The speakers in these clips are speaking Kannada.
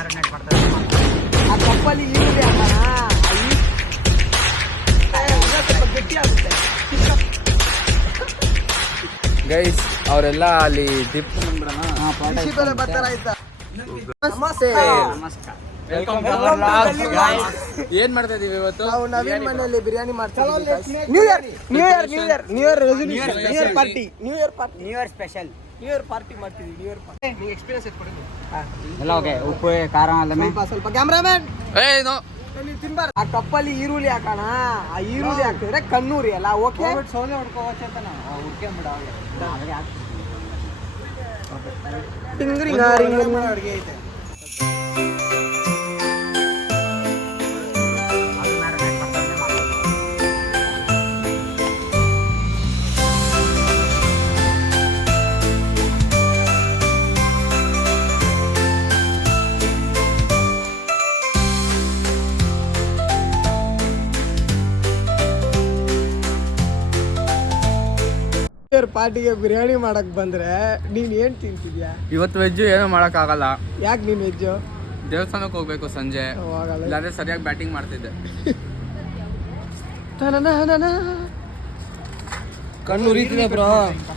ಆ ಕಪ್ಪಲ್ಲಿ ಈರುಳ್ಳಿ ಗಟ್ಟಿ ಆಗುತ್ತೆ. ಗೈಸ್ ಅವರೆಲ್ಲ ಅಲ್ಲಿ ದಿಪ್ ಬರ್ತಾರ ಆಯ್ತಾ. ಏನ್ ಮಾಡ್ತಾ ಇದೀವಿ ಇವತ್ತು? ನಾವು ನವೀನ್ ಮನೆಯಲ್ಲಿ ಬಿರಿಯಾನಿ ಮಾಡ್ತೀವಿ. New year special new year party ಮಾಡ್ತೀವಿ. ನ್ಯೂ ಇಯರ್ ಪಾರ್ಟಿ ನೀವು ಎಕ್ಸ್ಪೀರಿಯನ್ಸ್ ಎತ್ಕೊಡಿ. ಎಲ್ಲ ಓಕೆ, ಉಪ್ಪು ಖಾರ ಎಲ್ಲ ಸ್ವಲ್ಪ ಕ್ಯಾಮ್ರಾಮನ್ ಏನು ತಿನ್ಬಾರ್ದು. ಆ ಕಪ್ಪಲ್ಲಿ ಈರುಳ್ಳಿ ಹಾಕೋಣ. ಆ ಈರುಳ್ಳಿ ಹಾಕಿದ್ರೆ ಕಣ್ಣೂರಿ ಅಲ್ಲ. ಓಕೆ, ಸೋಲೆ ಹೊಡ್ಕೋವಚ್ಚ ಅಂತ ನಾವು ಹುಡ್ಕೊಂಬಿಡ ಅಡುಗೆ ಐತೆ. ಪಾರ್ಟಿಗೆ ಬಿರಿಯಾನಿ ಮಾಡಕ್ ಬಂದ್ರೆ ನೀನ್ ಏನ್ ತಿಂತಿದ್ಯಾ? ಇವತ್ತು ವೆಜ್ ಏನೂ ಮಾಡಕ್ ಆಗಲ್ಲ. ಯಾಕೆ ನೀನ್ ವೆಜ್ಜು? ದೇವಸ್ಥಾನಕ್ಕೆ ಹೋಗ್ಬೇಕು ಸಂಜೆ, ಇಲ್ಲಾಂದ್ರೆ ಸರಿಯಾಗಿ ಬ್ಯಾಟಿಂಗ್ ಮಾಡ್ತಿದ್ದೆ. ಕಣ್ಣು ಉರಿತಿದೆ ಬ್ರೋ.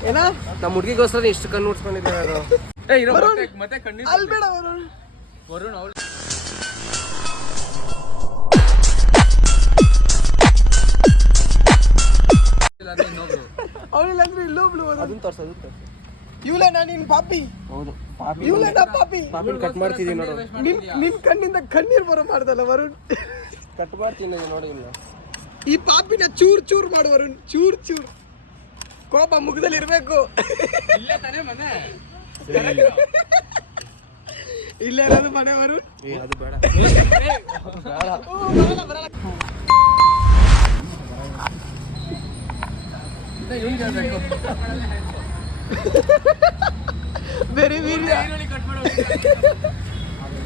ಏನ ನಮ್ಮ ಹುಡುಗಿಗೋಸ್ಕರ ಎಷ್ಟು ಕಣ್ಣು ಉಡ್ಸ್ಕೊಂಡಿದ್ದಾರೆ. ಮತ್ತೆ ಅಲ್ಬೇಡ ವರುಣ್ ಅವ್ಳು ಅವಳಿಲ್ಲ ಅಂದ್ರೆ ಇಲ್ಲೊಬ್ಳು ಅದನ್ನ ತೋರ್ಸೋದು. ಇವಳೆ ನಿನ್ ಪಾಪಿ. ಹೌದು, ಇವಳೆ ಪಾಪಿ. ಕಟ್ ಮಾಡ್ತಿದೀನಿ ನೋಡು. ನಿನ್ ಕಣ್ಣಿಂದ ಕಣ್ಣೀರ್ ಬರೋ ಮಾಡ್ದಲ್ಲ ವರುಣ್. ಕಟ್ ಮಾಡ್ತೀನಿ ನೋಡಿ. ಈ ಪಾಪಿನ ಚೂರ್ ಚೂರ್ ಮಾಡು ವರುಣ್, ಚೂರ್ ಚೂರ್. ಕೋಪ ಮುಖದಲ್ಲಿ ಇರ್ಬೇಕು. ಇಲ್ಲೇ ಇರೋದು ಮನೆ ವರುಣ್. ಅದು ಬೇಡ. ಬೇರೆ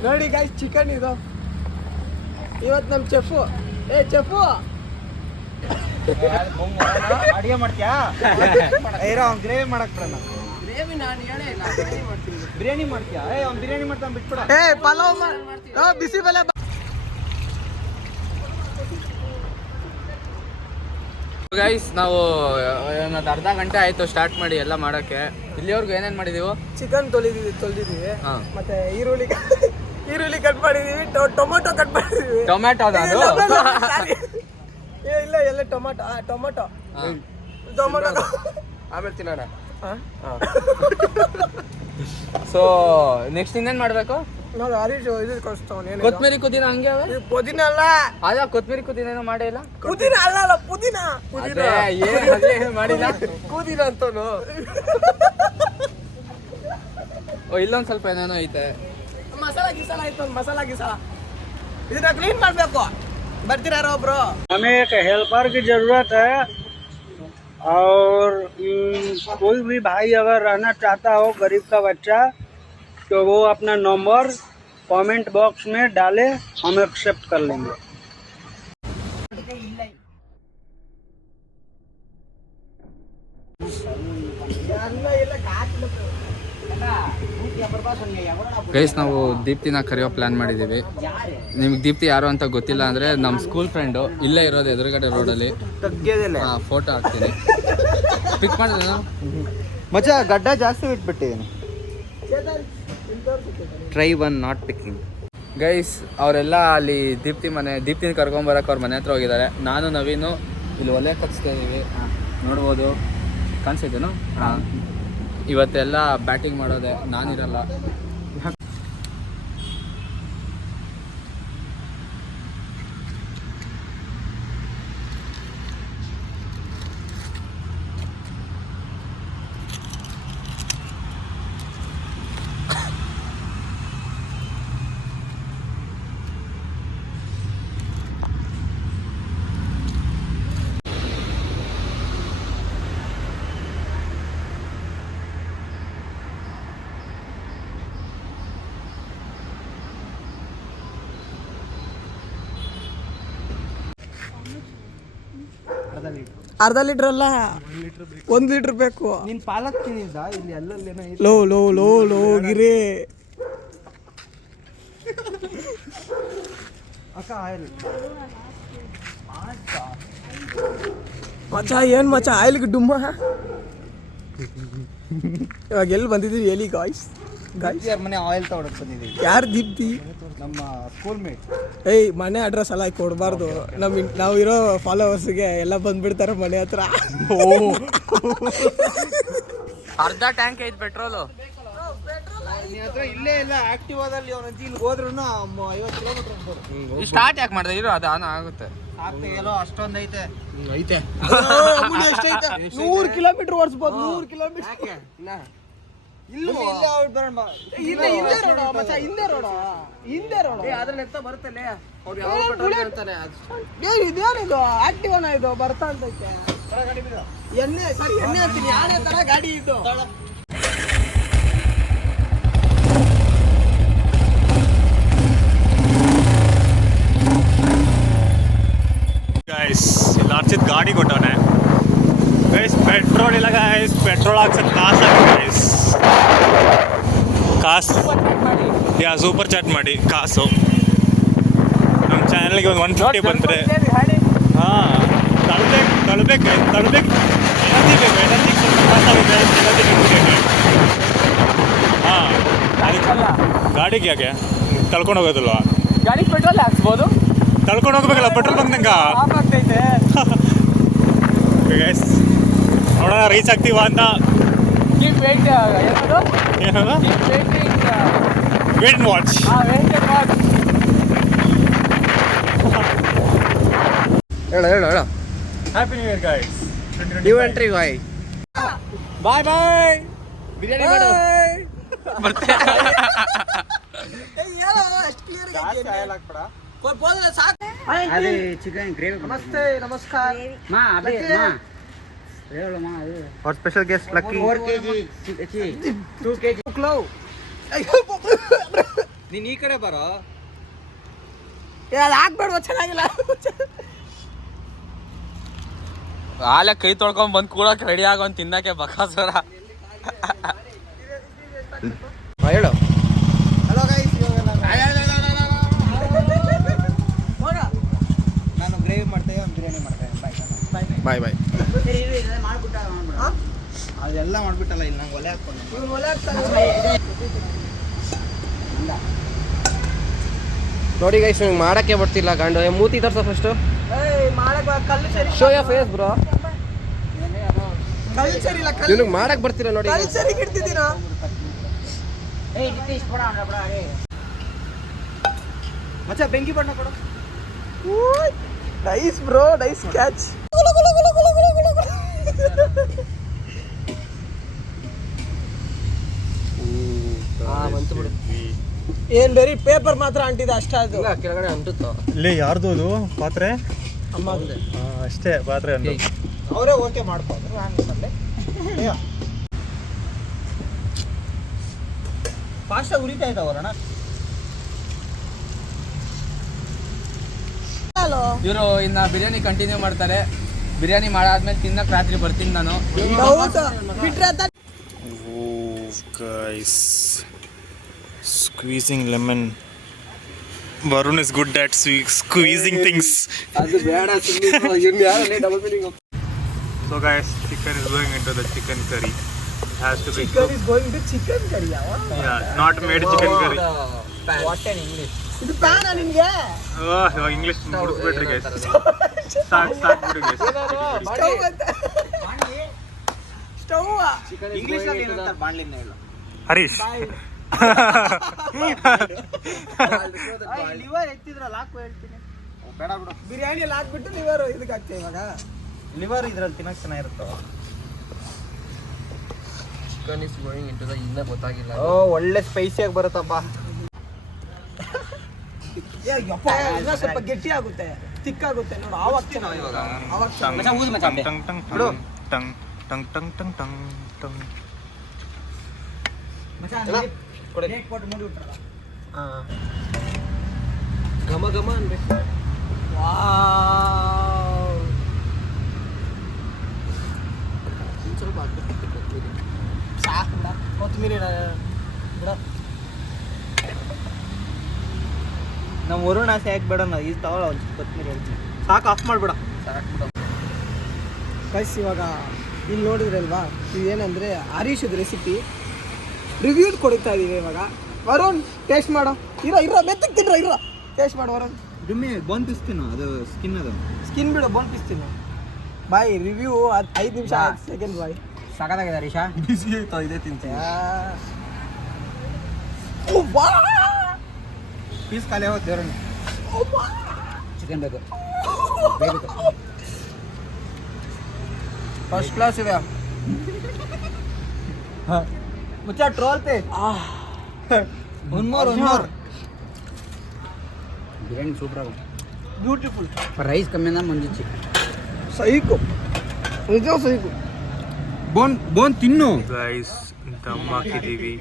ನೋಡಿ ಗಾಯ್ಸ್, ಚಿಕನ್ ಇದು ಇವತ್ತು ನಮ್ಮ ಚೆಫು. ಚೆಫು ಅಡಿಗೆ ಮಾಡ್ತೀಯಾ? ಗ್ರೇವಿ ಮಾಡಕ್ ಬಿಡೋಣ. ಬಿರಿಯಾನಿ ಮಾಡ್ತೀಯಾ? ಅವ್ನು ಬಿರಿಯಾನಿ ಮಾಡ್ತಾನೆ ಬಿಟ್ಬಿಡ. ಪಲಾವ್ ಬಿಸಿ ಬೆಲೆ. ಗೈಸ್ ನಾವು ಒಂದು ಅರ್ಧ ಗಂಟೆ ಆಯ್ತು ಸ್ಟಾರ್ಟ್ ಮಾಡಿ ಎಲ್ಲ ಮಾಡಕ್ಕೆ. ಇಲ್ಲಿವರೆಗೂ ಏನೇನ್ ಮಾಡಿದೀವಿ? ಚಿಕನ್ ತೊಳೆದಿದ್ದೀವಿ, ಮತ್ತೆ ಈರುಳ್ಳಿ ಕಟ್ ಮಾಡಿದೀವಿ, ಟೊಮೊಟೊ ಕಟ್ ಮಾಡಿದೀವಿ. ಟೊಮ್ಯಾಟೊ ಇಲ್ಲ ಎಲ್ಲ ಟೊಮೊಟೊ ಆಮೇಲೆ ತಿನ್ನೋಣ. ಸೊ ನೆಕ್ಸ್ಟ್ ಇನ್ನೇನ್ ಮಾಡ್ಬೇಕು? ನಾವು ಹರೀಶ್ ಇದು ಕಳಿಸ್ತಾವನೆ. ಕೊತ್ಮಿರಿ ಕುದಿನ ಹಂಗೆ ಪುದೀನ ಅಲ್ಲ, ಅದ ಕೊತ್ಮಿರಿ ಕುದಿನ ಏನೋ ಮಾಡೇ ಇಲ್ಲ. ಪುದೀನ ಅಲ್ಲ ಪುದೀನ ಮಾಡಿಲ್ಲ. ಕೂದಿನ ಅಂತನು. ಇಲ್ಲೊಂದ್ ಸ್ವಲ್ಪ ಏನೇನೋ ಐತೆ. ಮಸಾಲ ಗಿಸಾಲ ಆಯ್ತು. ಮಸಾಲ ಇದನ್ನ ಕ್ಲೀನ್ ಮಾಡ್ಬೇಕು. ಬರ್ತೀರಾ ಒಬ್ರು? हमें एक हेल्पर की जरूरत है और कोई भी भाई अगर रहना चाहता हो गरीब का बच्चा तो वो अपना नंबर कमेंट बॉक्स में डाले, हम एक्सेप्ट कर लेंगे. ಗೈಸ್ ನಾವು ದೀಪ್ತಿನ ಕರೆಯೋ ಪ್ಲಾನ್ ಮಾಡಿದ್ದೀವಿ. ನಿಮ್ಗೆ ದೀಪ್ತಿ ಯಾರು ಅಂತ ಗೊತ್ತಿಲ್ಲ ಅಂದರೆ ನಮ್ಮ ಸ್ಕೂಲ್ ಫ್ರೆಂಡು ಇಲ್ಲೇ ಇರೋದು ಎದುರುಗಡೆ ರೋಡಲ್ಲಿ. ಫೋಟೋ ಹಾಕ್ತೀನಿ, ಪಿಕ್ ಮಾಡಿದೆ. ಮಚ್ಚ ಗಡ್ಡ ಜಾಸ್ತಿ ಬಿಟ್ಬಿಟ್ಟಿದ್ದೀನಿ. Try one not picking. Guys ಅವರೆಲ್ಲ ಅಲ್ಲಿ ದೀಪ್ತಿನ ಕರ್ಕೊಂಬರಕ್ಕೆ ಅವ್ರ ಮನೆ ಹತ್ರ ಹೋಗಿದ್ದಾರೆ. ನಾನು ನವೀನು ಇಲ್ಲಿ ಒಲೆ ಕಚ್ತಾ ಇದ್ದೀವಿ, ನೋಡ್ಬೋದು. ಕಾಣಿಸಿದ್ದೇನು? ಹಾಂ, ಇವತ್ತೆಲ್ಲ ಬ್ಯಾಟಿಂಗ್ ಮಾಡೋದೆ, ನಾನಿರಲ್ಲ. ಅರ್ಧ ಲೀಟರ್ ಅಲ್ಲ, 1 ಲೀಟರ್ ಬೇಕು. ನೀನ್ ಪಾಲಕ್ ತಿನ್ನಿದ್ದ ಇಲ್ಲಿ ಅಲ್ಲಲ್ಲೇನೋ ಲೋ ಗಿರಿ. ಅಕ್ಕ ಆಯಿಲ್ ಮಚ್ಚ ಏನು ಮಚ್ಚ ಆಯಿಲ್ಗೆ ಡುಮ್ಮ. ಇವಾಗ ಎಲ್ಲಿ ಬಂದಿದ್ದೀವಿ ಹೇಳಿ ಗಾಯ್ಸ್. ಮನೆ ಆಯಿಲ್ ತಗೊಳಕ್ ಬಂದಿದ್ದೀವಿ. ಯಾರು ದೀಪ್ತಿ? ನಮ್ಮ ಸ್ಕೂಲ್ ಮೇಟ್. ಏಯ್ ಮನೆ ಅಡ್ರೆಸ್ ಎಲ್ಲ ಕೊಡಬಾರ್ದು. ನಾವು ಇರೋ ಫಾಲೋವರ್ಸ್ಗೆ ಎಲ್ಲ ಬಂದ್ಬಿಡ್ತಾರೆ ಮನೆ ಹತ್ರ. ಅರ್ಧ ಟ್ಯಾಂಕ್ ಐತೆ ಪೆಟ್ರೋಲು. ಇಲ್ಲೇ ಇಲ್ಲ ಆಕ್ಟಿವಾದಲ್ಲಿ ಅವನಂತ ಇಲ್ಲಿ ಹೋದ್ರು 50 ಕಿಲೋಮೀಟರ್ ಅನ್ಬೋದು. ಸ್ಟಾರ್ಟ್ ಯಾಕೆ ಮಾಡಿದೆ ಇರೋ ಅದು ಆನ್ ಆಗುತ್ತೆ. ಎಲ್ಲೋ ಅಷ್ಟೊಂದು ಐತೆ. ಐತೆ 100 ಕಿಲೋಮೀಟರ್ ಓಡಿಸ್ಬೋದು. 100 ಕಿಲೋಮೀಟರ್ ಇದೇನಿದು ಆಕ್ಟಿವನ ಇದು ಬರ್ತಾ ಅಂತೈತೆ. ಎಣ್ಣೆ ಅಂತೀನಿ ಯಾರೇ ತರ ಗಾಡಿ ಇದು. ಗೈಸ್ ಇಲ್ಲಿ ಅರ್ಚಿತ್ ಗಾಡಿ ಕೊಟ್ಟವನೆ ಗೈಸ್. ಪೆಟ್ರೋಲ್ ಇಲ್ಲ ಗೈಸ್. ಪೆಟ್ರೋಲ್ ಹಾಕ್ಸಕ್ ಕಾಸು ಗೈಸ್. ಕಾಸು ಸೂಪರ್ ಚಾಟ್ ಮಾಡಿ ಕಾಸು ನಮ್ಮ ಚಾನಲ್ಗೆ ಒಂದು 150 ಬಂದರೆ ಹಾಂ ತಳ್ಬೇಕು ಎನರ್ಜಿ ಬೇಕು. ಎನರ್ಜಿ ಹಾಂ ಗಾಡಿಗೆ ಯಾಕೆ ತಳ್ಕೊಂಡು ಹೋಗೋದಿಲ್ವಾ? ಗಾಡಿ ಪೆಟ್ರೋಲ್ ಹಾಕ್ಸ್ಬೋದು. ತಳ್ಕೊಂಡು ಹೋಗ್ಬೇಕಲ್ಲ ಪೆಟ್ರೋಲ್ ಬಂದಂಗ. ಗೈಸ್ ನೋಡೋಣ ರೀಚ್ ಆಗ್ತೀವ ಅಂತ. Wait watch. ಹೇಳು happy new year guys. New entry boy. Boy biryani ಮಾಡು. ಅದೇ ಚಿಕನ್ ಗ್ರೇವಿ. ನಮಸ್ತೆ ನಮಸ್ಕಾರ. और special guest Lucky 4 kg 2 kg ಕ್ಲೌ. ನೀನು ಈ ಕಡೆ ಬರೋ. ಅದು ಹಾಕ್ಬೇಡ ಚೆನ್ನಾಗಿಲ್ಲ. ಆಲೆ ಕೈ ತೊಳ್ಕೊಂಡ್ ಬಂದು ಕೂಡಕ್ಕೆ ರೆಡಿ ಆಗೋನ್ ತಿನ್ನಕ್ಕೆ ಬಕಾಸುರ. ಹೇಳು. ಹಲೋ ಗೈಸ್, ನಾನು ಗ್ರೇವಿ ಮಾಡ್ತೇವೆ, ಬಿರಿಯಾನಿ ಮಾಡ್ತೇವೆ. ಬಾಯ್ ಬಾಯ್. ಅದೆಲ್ಲ ಮಾಡ್ಬಿಟ್ಟಲ್ಲ ಇಲ್ಲಿ ನಂಗೆ ಒಲೆ ಹಾಕ್ಕೊಂಡು. ನೋಡಿ ಗೈಸ್ ನಿಮ್ಗೆ ಮಾಡಕ್ಕೆ ಬರ್ತಿಲ್ಲ ಗಂಡು. ಮೂತಿ ತರ್ಸೋ ಫಸ್ಟು. ಶೋ ಯಾ ಫೇಸ್ ಬ್ರೋ. ನಿನಗೆ ಮಾಡಕ್ಕೆ ಬರ್ತಿಲ್ಲ ನೋಡಿ. ಮಚ್ಚ ಬೆಂಕಿ ಬಣ್ಣ ಕೊಡು. Nice bro, nice catch. ಏನ್ ಬೇರೆ ಪೇಪರ್ ಮಾತ್ರ ಅಂಟಿದೆ ಅಷ್ಟೇ. ಅದು ಕೆಳಗಡೆ ಅಂಟುತ್ತೋ. ಇಲ್ಲಿ ಯಾರ್ದು ಅದು ಪಾತ್ರೆ? ಅಮ್ಮಂದೆ ಅಷ್ಟೇ ಪಾತ್ರೆ ಅಂದು. ಅವರೇ ಓಕೆ ಮಾಡ್ಕೊಂಡ್ರು. ಫಾಸ್ಟಾಗಿ ಉರಿತಾ ಇದ್ದಾವರಣ. ಇವರು ಇನ್ನ ಬಿರಿಯಾನಿ ಕಂಟಿನ್ಯೂ ಮಾಡ್ತಾರೆ. ಬಿರಿಯಾನಿ ಮಾಡಾದ್ಮೇಲೆ ತಿನ್ನಕ್ ರಾತ್ರಿ ಬರ್ತೀನಿ ನಾನು. Guys, squeezing lemon. Varun is good at squeezing things. ಅದು ಬೇಡ ಸುಮ್ಮನೆ double meaning. So guys, chicken is going into the chicken curry. It has to be chicken is going to chicken curry. yeah, not made chicken curry. What in English? ಇದು ಪ್ಯಾನ್ ನಿಮಗೆ. ಇವಾಗ ಇಂಗ್ಲಿಷ್ ಮುಗಿಸ್ಬಿಟ್ರಿ ಗೈಸ್. ಸಾಕು ಬಿಡಿ ಗೈಸ್. ಸ್ಟವ್ ಅಂತ. ಸ್ಟವ್ ಇಂಗ್ಲಿಷ್ ಅಲ್ಲಿ ಏನಂತಾರೆ ಬಾಣ್ಲಿನ ಹೇಳು. ಹರೀಶ್ ಲಿವರ್ ಎತ್ತಿದ್ರಲ್ಲ ಹಾಕು ಹೇಳ್ತೀನಿ. ಬೇಡ ಬಿಡು. ಬಿರಿಯಾನಿಯಲ್ಲಿ ಹಾಕ್ಬಿಟ್ಟು ಲಿವರ್ ಇದಕ್ಕೆ ಹಾಕ್ತೇವೆ ಇವಾಗ. ಲಿವರ್ ಇದ್ರಲ್ಲಿ ತಿನ್ನಕ್ಕೆ ಚೆನ್ನಾಗಿರುತ್ತೋ. Chicken is going into the ಇಲ್ಲ ಗೊತ್ತಾಗಿಲ್ಲ. ಓ ಒಳ್ಳೆ ಸ್ಪೈಸಿಯಾಗಿ ಬರುತ್ತಪ್ಪ. ಎಲ್ಲ ಸ್ವಲ್ಪ ಗಟ್ಟಿ ಆಗುತ್ತೆ, ತಿಕ್ಕಾಗುತ್ತೆ ನೋಡು. ಆವಾಗ ಚೆನ್ನಾಗಿ ಘಮ ಘಮ ಅನ್ಬೇಕು. ಸ್ವಲ್ಪ ಕೊತ್ತಂಬರಿ ಸಾಕು. ಕೊತ್ತಂಬರಿ ಬಿಡ. ನಮ್ಮ ವರುಣ ಆಸೆ ಯಾಕೆ ಬೇಡ ನಾವು ಇದು ತಗೊಳ ಒಂದು ಕೊತ್ತಂಬರಿ ಹೇಳ್ತೀನಿ ಸಾಕು ಆಫ್ ಮಾಡಿಬಿಡ ಗೈಸ್ ಇವಾಗ ಇಲ್ಲಿ ನೋಡಿದ್ರಲ್ವಾ ಇದು ಏನಂದರೆ ಹರೀಶದ ರೆಸಿಪಿ ರಿವ್ಯೂ ಕೊಡ್ತಾ ಇದ್ದೀವಿ ಇವಾಗ. ವರುಣ್ ಟೇಸ್ಟ್ ಮಾಡೋ. ಇರೋ ಮೆತ್ತಗೆ ತಿನ್ರ ಟೇಸ್ಟ್ ಮಾಡು ವರುಣ್. ಡುಮ್ಮಿ ಬೋನ್ ಪಿಸ್ತೀನೋ ಅದು ಸ್ಕಿನ್ ಅದು ಸ್ಕಿನ್ ಬಿಡು ಬೋನ್ ಪಿಸ್ತೀನಿ ಬಾಯ್. ರಿವ್ಯೂ 5 ನಿಮಿಷ 5 ಸೆಕೆಂಡ್ ಬಾಯ್. ಸಾಕಾಗಿದೆ ಹರೀಶಾ ಬಿಸಿ ಆಯ್ತು ಇದೇ ತಿಂತೀನಿ ಪೀಸ್ ಖಾಲಿ ಹೋಗುತ್ತೆ ದೇವ್ರನ್ನ ಚಿಕನ್ ಬೇಕು ಫಸ್ಟ್ ಕ್ಲಾಸ್ ಇದೆ. ಮುಚ್ಚ troll pay one more biryani super ಆಗ ಬ್ಯೂಟಿಫುಲ್. ರೈಸ್ ಕಮ್ಮಿ ಅಂದ್ರೆ ಮಂಜಿಚ್ಚಿ ಸೈಕು ನಿಜ ಸೈಕು. ಬೋನ್ ತಿನ್ನು ಗೈಸ್ ದಮ್ ಹಾಕಿದ್ದೀವಿ.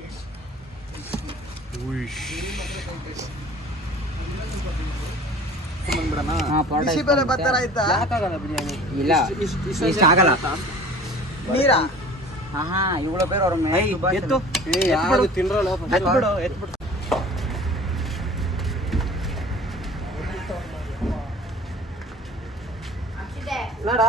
ಬಿಸಿ ಬೇರೆ ಬರ್ತಾರ ಆಯ್ತಾ? ಯಾಕಾಗಲ್ಲ ಬಿರಿಯಾನಿ ಇಲ್ಲ ಇಷ್ಟ ಆಗಲ್ಲ ನೀರಾ ಹಾ ಇವಳ ಬೇರೆ ಅವ್ರ ಎತ್ತು ತಿನ್ರಲ್ಲ ಎತ್ಬಿಡು ನೋಡ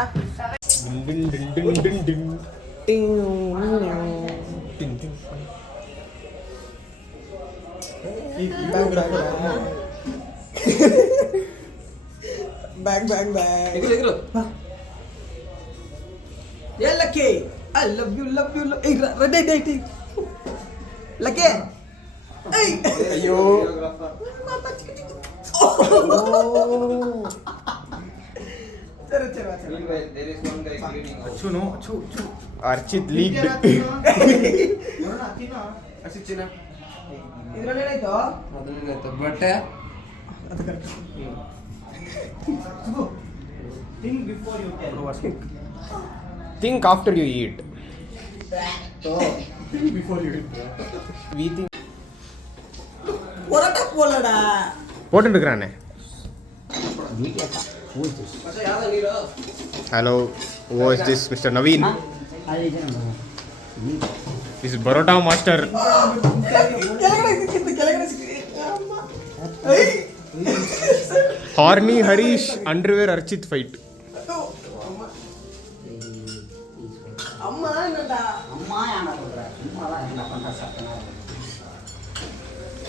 ಬ್ಯಾಂಗ್ Lucky I love you ready Lucky ಅಯ್ಯೋ ಅರ್ಚಿತ್ ಲೀಗ್ ಇದ್ರಲ್ಲೇನಾಯ್ತು ಬಟ್ಟೆ ಥಿಂಕ್ ಆಫ್ಟರ್ ಯು ಈಟ್. ಹೊರಟ ಪೋಲಡ போட்டுருக்குறானே. Hello, who is this? Mr. Naveen. This is Baroda Master. Horny Harish underwear Archit fight. ಅಮ್ಮ ಏನಂತ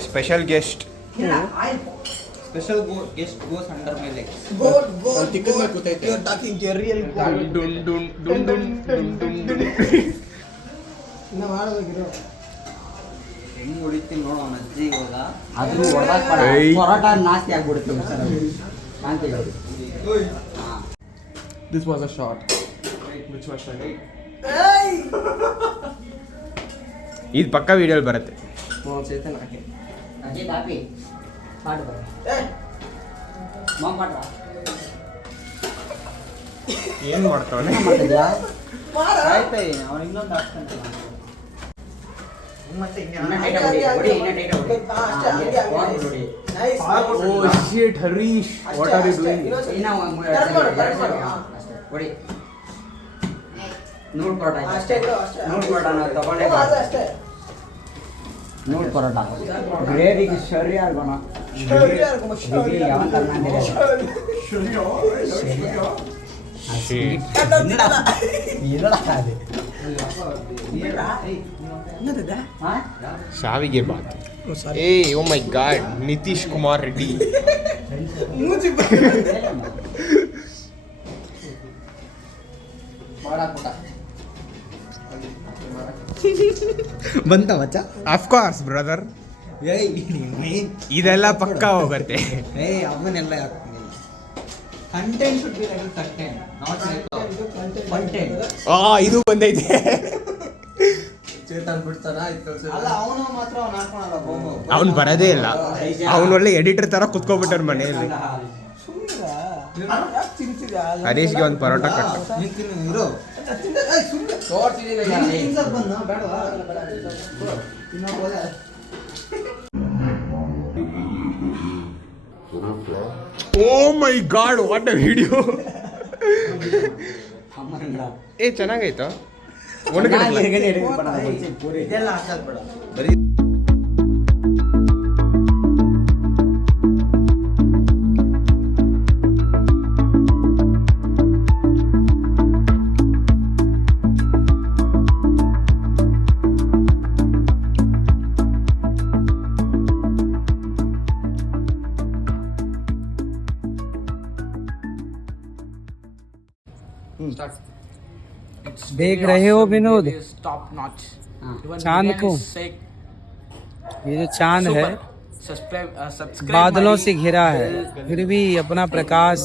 Special guest. Special guest goes under my legs god you are talking to real ಇನ್ನ ಮಾಡಬೇಕಿರೋ ಹೆಂಗ್ ಹೊಡಿತೀನಿ ನೋಡು ಅವನ ಅಜ್ಜಿ ಇವಾಗ ಅದು ಪರೋಟ ನಾಸ್ತಿ ಆಗ್ಬಿಡುತ್ತೆ ಕಾಂತಿಗಳು. This was a shot. Which was right? ಇದು ಪಕ್ಕ ವಿಡಿಯೋಲಿ ಬರುತ್ತೆ. ಅಜ್ಜಿ ಕಾಪಿ ಪಾಟ್ ಬರ ಮಾಮ್ ಪಾಟ್ರ ಏನು ಮಾಡ್ತಾವನೆ? ಮಾಡ್ತಿದ್ಯಾ ಆಯ್ತಾ ಅವ್ನು ಇನ್ನೊಂದು ಹಾಕ್ತಾನೆ ಮತ್ತೆ ಹೊಡಿ ಇನ್ನ ಟೈಟ್ ಹೊಡಿ Oh shit, Harish. What are you doing? ಇನ್ನ ಹೊಡಿ ನೂರು ಪರೋಟ ಅಷ್ಟೇ ಇರೋ ಅಷ್ಟೇ ನೂರು ಪರೋಟ ನಾವು ತಗೊಂಡೇ ಅಷ್ಟೇ ನೂರು ಪರೋಟ ಗ್ರೇವಿಗೆ ಶರಿ ಆಗೋಣ ಯಾವ ಕರ್ನಾಟಕ Shit. ಸಾವಿಗೆ ಬಾತ್. ಏ ಓ ಮೈ ಗಾಡ್, ನಿತೀಶ್ ಕುಮಾರ್ ರೆಡ್ಡಿ. ಬಂತ ಮಚ್ಚ ಆಫ್ ಕೋರ್ಸ್ ಬ್ರದರ್, ಇದೆಲ್ಲ ಪಕ್ಕ ಹೋಗುತ್ತೆ. ಅವನ್ನೆಲ್ಲ ಹಾಕ್ತೀನಿ. Content should be like content not like content. ಇದು ಬಂದೈತೆ. ಚೇತನ್ ಬಿಡ್ತಾರ ಅಲ್ಲ ಅವನು ಮಾತ್ರ ಅವ್ನು ಹಾಕೋಣಲ್ಲ ಬೋಮು. ಅವ್ನು ಬರೋದೇ ಇಲ್ಲ. ಅವ್ನು ಒಳ್ಳೆ ಎಡಿಟರ್ ತರ ಕುತ್ಕೊಬಿಟ್ಟಾರ ಮನೆಯಲ್ಲಿ. ಹರೀಶ್ಗೆ ಒಂದು ಪರೋಟ ಕಟ್ಟು. ಇರು ಓ ಮೈ ಗಾಡ್, ವಾಟ್ ಅ ವಿಡಿಯೋ. ಏ ಚೆನ್ನಾಗೈತಾ? ಇದೆಲ್ಲ ಹಾಕಲ್ಬೇಡ. देख रहे हो विनोद टॉप नॉच चांद को ये जो चांद है सब्सक्राइब बादलों से घिरा है फिर भी अपना प्रकाश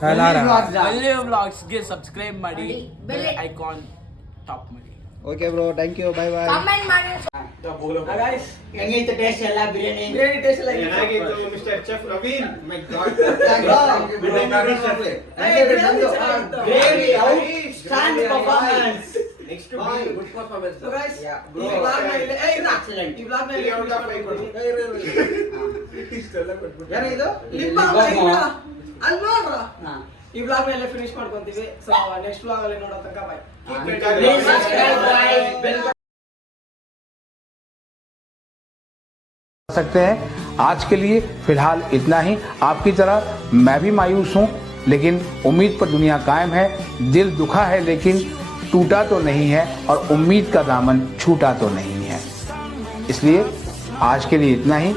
फैला रहा है ಗಲ್ಲಿ ವ್ಲಾಗ್ಸ್ಗೆ ಸಬ್ಸ್ಕ್ರೈಬ್ ಮಾಡಿ ಬೆಲ್ ಐಕಾನ್ ಟಾಪ್ ಮಾಡಿ okay bro thank you bye bye comment ಮಾಡಿ ಗಾಯ್ಸ್ ಹೆಂಗೈತೆ ಟೇಸ್ಟ್ ಎಲ್ಲ ಬಿರಿಯಾನಿ ಬಿರಿಯಾನಿ ಟೇಸ್ಟ್ ಎಲ್ಲ ಏನಾಗಿತ್ತು mister chef Raveen my god gravy outstanding performance next good performance So guys, ಈ vlog ನ ಇಲ್ಲಿ- ಏ, ಇರ್ರ. ಈ vlog ನ ಇಲ್ಲಿ finish ಮಾಡ್ಕೊಂಡು. ಏ, ಏನೋ ಇದು lip balm ಇಲ್ಲ. ಅಲ್ಲಿ ನೋಡ್ರ. ಈ vlog ನ ಇಲ್ಲೇ finish ಮಾಡ್ಕೊಂತೀವಿ. So next vlog ಅಲ್ಲಿ ನೋಡೋ ತನಕ bye. Please subscribe guys सकते हैं। आज के लिए फिलहाल इतना ही। आपकी तरह मैं भी मायूस हूं, लेकिन उम्मीद पर दुनिया कायम है। दिल दुखा है लेकिन टूटा तो नहीं है, और उम्मीद का दामन छूटा तो नहीं है। इसलिए आज के लिए इतना ही।